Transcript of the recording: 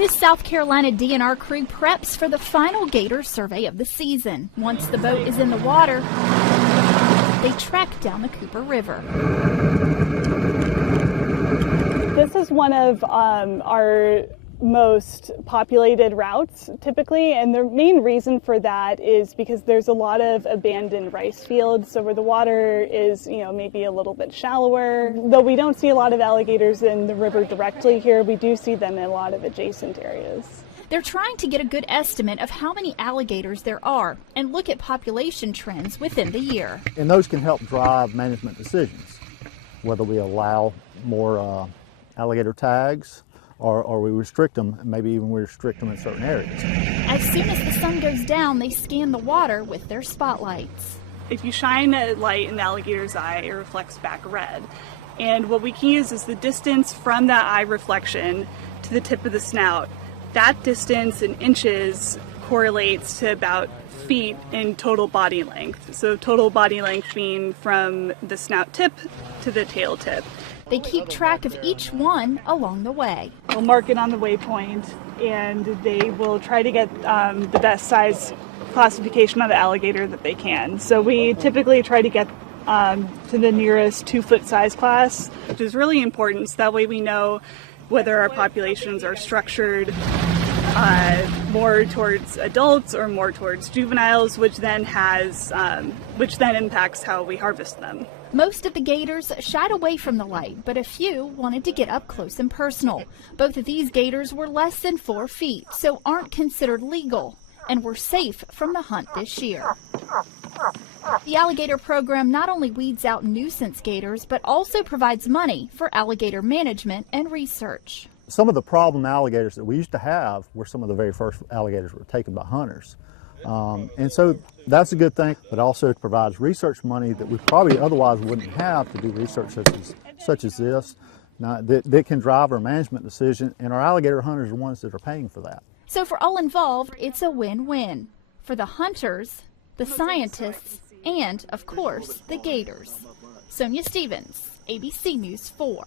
This South Carolina DNR crew preps for the final gator survey of the season. Once the boat is in the water, they track down the Cooper River. This is one of our most populated routes typically, and the main reason for that is because there's a lot of abandoned rice fields, so where the water is, maybe a little bit shallower. Though we don't see a lot of alligators in the river directly here, we do see them in a lot of adjacent areas. They're trying to get a good estimate of how many alligators there are and look at population trends within the year. And those can help drive management decisions, whether we allow more alligator tags or we restrict them, maybe even we restrict them in certain areas. As soon as the sun goes down, they scan the water with their spotlights. If you shine a light in the alligator's eye, it reflects back red. And what we can use is the distance from that eye reflection to the tip of the snout. That distance in inches correlates to about feet in total body length. So total body length being from the snout tip to the tail tip. They keep track of each one along the way. They'll mark it on the waypoint, and they will try to get the best size classification of the alligator that they can. So we typically try to get to the nearest 2-foot size class, which is really important, so that way we know whether our populations are structured more towards adults or more towards juveniles, which then impacts how we harvest them. Most of the gators shied away from the light, but a few wanted to get up close and personal. Both of these gators were less than 4 feet, so aren't considered legal and were safe from the hunt this year. The Alligator program not only weeds out nuisance gators, but also provides money for alligator management and research. Some of the problem alligators that we used to have were some of the very first alligators that were taken by hunters. And so that's a good thing, but also it provides research money that we probably otherwise wouldn't have to do research such as this, that can drive our management decision, and our alligator hunters are the ones that are paying for that. So for all involved, it's a win-win for the hunters, the scientists, and, of course, the gators. Sonia Stevens, ABC News 4.